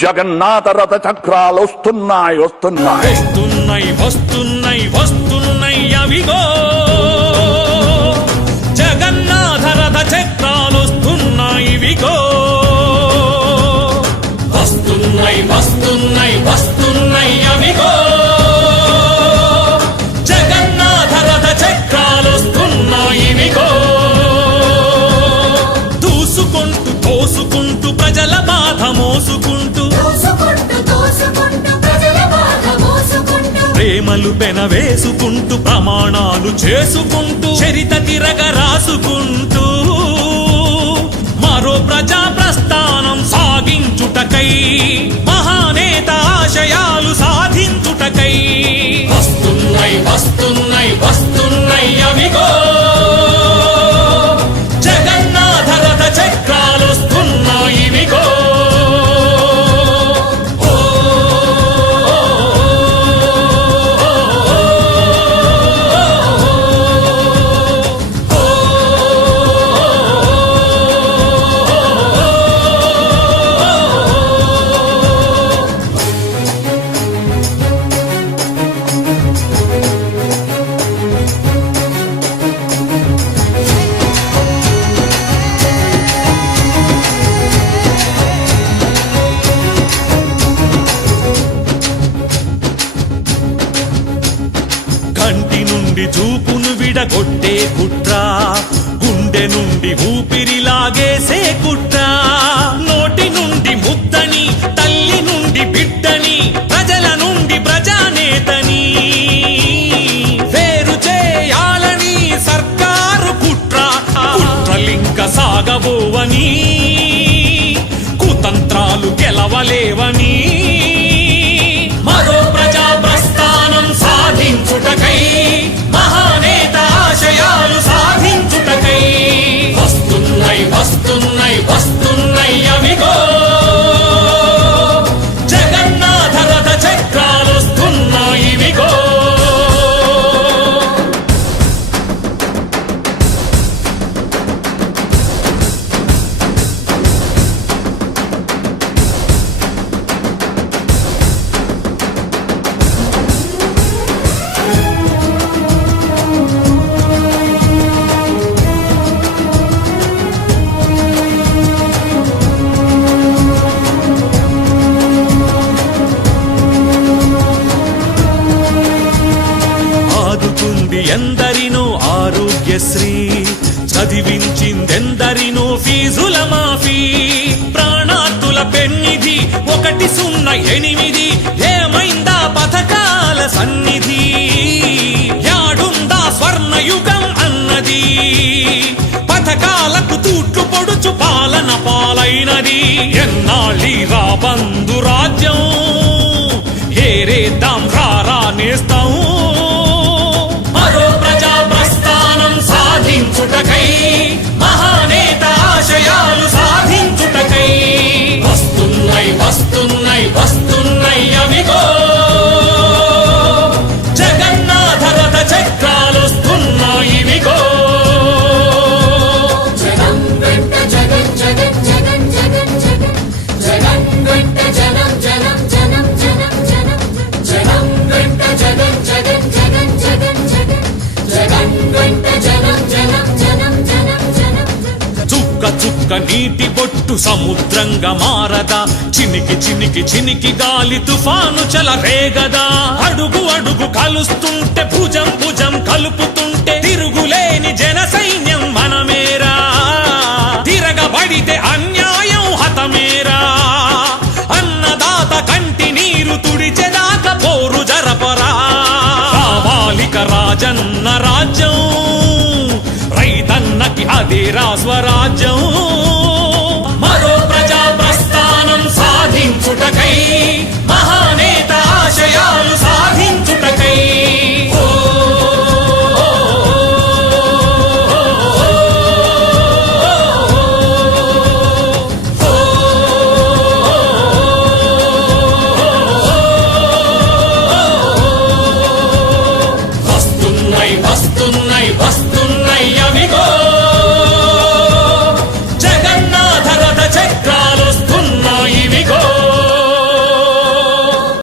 జగన్నాథ రథ చక్రాలు వస్తున్నాయి వస్తున్నాయి వస్తున్నాయి వస్తున్నాయి వస్తున్నాయి అవిగో జగన్నాథ రథ చక్రాలు వస్తున్నాయి ఇవిగో వస్తున్నాయి వస్తున్నాయి వస్తున్నాయి అవిగో జగన్నాథ రథ చక్రాలు వస్తున్నాయి ఇవిగో దూసుకుంటూ తోసుకుంటూ ప్రజల బాధ మోసుకుంటూ ప్రేమలు పెనవేసుకుంటూ ప్రమాణాలు చేసుకుంటూ చరిత తిరగ రాసుకుంటూ మరో ప్రజా ప్రస్థానం సాగించుటకై మహానేత ఆశయాలు సాధించుటకై వస్తున్నాయి వస్తున్నాయి వస్తున్నాయి అవిగో జగన్నాథ రథ చక్రాలు వస్తున్నాయి ఇవిగో కంటి నుండి చూపును విడగొట్టే కుట్ర గుండె నుండి ఊపిరి లాగేసే కుట్ర నోటి నుండి ముద్దని తల్లి నుండి బిడ్డని ప్రజల నుండి ప్రజానేతని వేరు చేయాలని సర్కారు కుట్రలింక సాగబోవని కుతంత్రాలు గెలవలేవని మరో ప్రజా ప్రస్థానం సాధించుటకై మహానేత ఆశయాలు సాధించుటకై వస్తున్నాయి వస్తున్నాయి వస్తున్నాయి అవిగో జగన్నాథ రథ చక్రాలు వస్తున్నాయి ఇవిగో ఎందరినో ఆరోగ్యశ్రీ చదివించిందెందరినో ఫీజుల మాఫీ ప్రాణాతుల పెన్నిధి 108 ఏమైందా పథకాల సన్నిధి యాడుందా స్వర్ణయుగం అన్నది పథకాలకు తూట్లు పొడుచు పాలన పాలైనది ఎన్నాళ్ళి రాబందు రాజ్యం ఏరేద్దాం రారా నేస్తాం సాధించుటకై మహానేత ఆశయాలు సాధించుటకై వస్తున్నాయి వస్తున్నాయి వస్తున్నాయి అవిగో జగన్నాథ రథ చక్రాలు వస్తున్నాయి ఇవిగో జగం వెంట జగన్ జగన్ జగన్ జగన్ జగన్ జగన్ వెంట జనం జనం జనం జనం జనం జగం వెంట జగన్ జగన్ జగన్ జగన్ జగన్ జగన్ వెంట జనం జనం జనం జనం జనం చుక్క చుక్క నీటి బొట్టు సముద్రంగా మారదా చినికి చినికి చినికి గాలి తుఫాను చెలరేగదా అడుగు అడుగు కలుస్తుంటే భుజం భుజం కలుపుతుంటే తిరుగులేని జన సైన్యం మనమేరా తిరగబడితే అన్యాయం హతమేరా అన్నదాత కంటి నీరు తుడిచెదాక పోరు జరపరా కావాలిక రాజన్న రాజ్యం రైతన్నకి అదేరా స్వరాజ్యం మరో ప్రజా ప్రస్థానం సాధించుటకై మహా